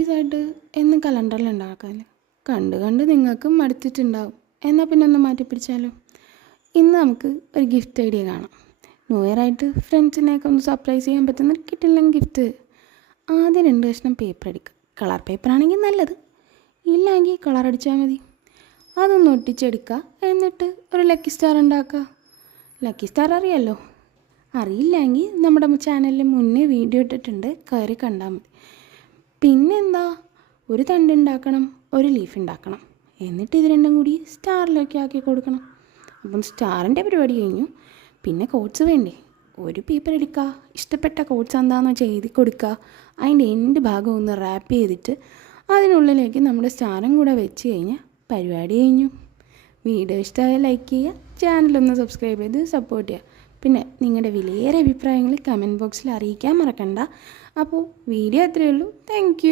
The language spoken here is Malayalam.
പീസായിട്ട് എന്ന് കലണ്ടറിൽ ഉണ്ടാക്കാമല്ലോ. കണ്ട് കണ്ട് നിങ്ങൾക്കും മടുത്തിട്ടുണ്ടാവും. എന്നാൽ പിന്നെ ഒന്ന് മാറ്റി പിടിച്ചാലോ. ഇന്ന് നമുക്ക് ഒരു ഗിഫ്റ്റ് ഐഡിയ കാണാം. ന്യൂ ഇയർ ആയിട്ട് ഫ്രണ്ട്സിനെയൊക്കെ ഒന്ന് സർപ്രൈസ് ചെയ്യാൻ പറ്റുന്ന കിട്ടില്ല ഗിഫ്റ്റ്. ആദ്യം 2 കഷ്ണം പേപ്പർ എടുക്കുക. കളർ പേപ്പറാണെങ്കിൽ നല്ലത്, ഇല്ലെങ്കിൽ കളർ അടിച്ചാൽ മതി. അതൊന്ന് ഒട്ടിച്ചെടുക്കുക. എന്നിട്ട് ഒരു ലക്കി സ്റ്റാർ ഉണ്ടാക്കുക. ലക്കി സ്റ്റാർ അറിയാമല്ലോ. അറിയില്ലെങ്കിൽ നമ്മുടെ ചാനലിൽ മുന്നേ വീഡിയോ ഇട്ടിട്ടുണ്ട്, കയറി കണ്ടാൽ മതി. പിന്നെന്താ, ഒരു തണ്ട് ഉണ്ടാക്കണം, ഒരു ലീഫ് ഉണ്ടാക്കണം. എന്നിട്ട് ഇത് രണ്ടും കൂടി സ്റ്റാറിലേക്ക് ആക്കി കൊടുക്കണം. അപ്പം സ്റ്റാറിൻ്റെ പരിപാടി കഴിഞ്ഞു. പിന്നെ കോട്ട്സ് വേണ്ടേ. ഒരു പേപ്പർ എടുക്കുക, ഇഷ്ടപ്പെട്ട കോട്ട്സ് എന്താണെന്ന് വെച്ചാൽ എഴുതി കൊടുക്കുക. അതിൻ്റെ എൻഡ് ഭാഗം ഒന്ന് റാപ്പ് ചെയ്തിട്ട് അതിനുള്ളിലേക്ക് നമ്മുടെ സ്റ്റാറും കൂടെ വെച്ച് കഴിഞ്ഞാൽ പരിപാടി കഴിഞ്ഞു. വീഡിയോ ഇഷ്ടമായാൽ ലൈക്ക് ചെയ്യുക, ചാനലൊന്ന് സബ്സ്ക്രൈബ് ചെയ്ത് സപ്പോർട്ട് ചെയ്യുക. പിന്നെ നിങ്ങളുടെ വിലയേറെ അഭിപ്രായങ്ങൾ കമൻറ്റ് ബോക്സിൽ അറിയിക്കാൻ മറക്കണ്ട. അപ്പോൾ വീഡിയോ അത്രയേ ഉള്ളൂ. Thank you.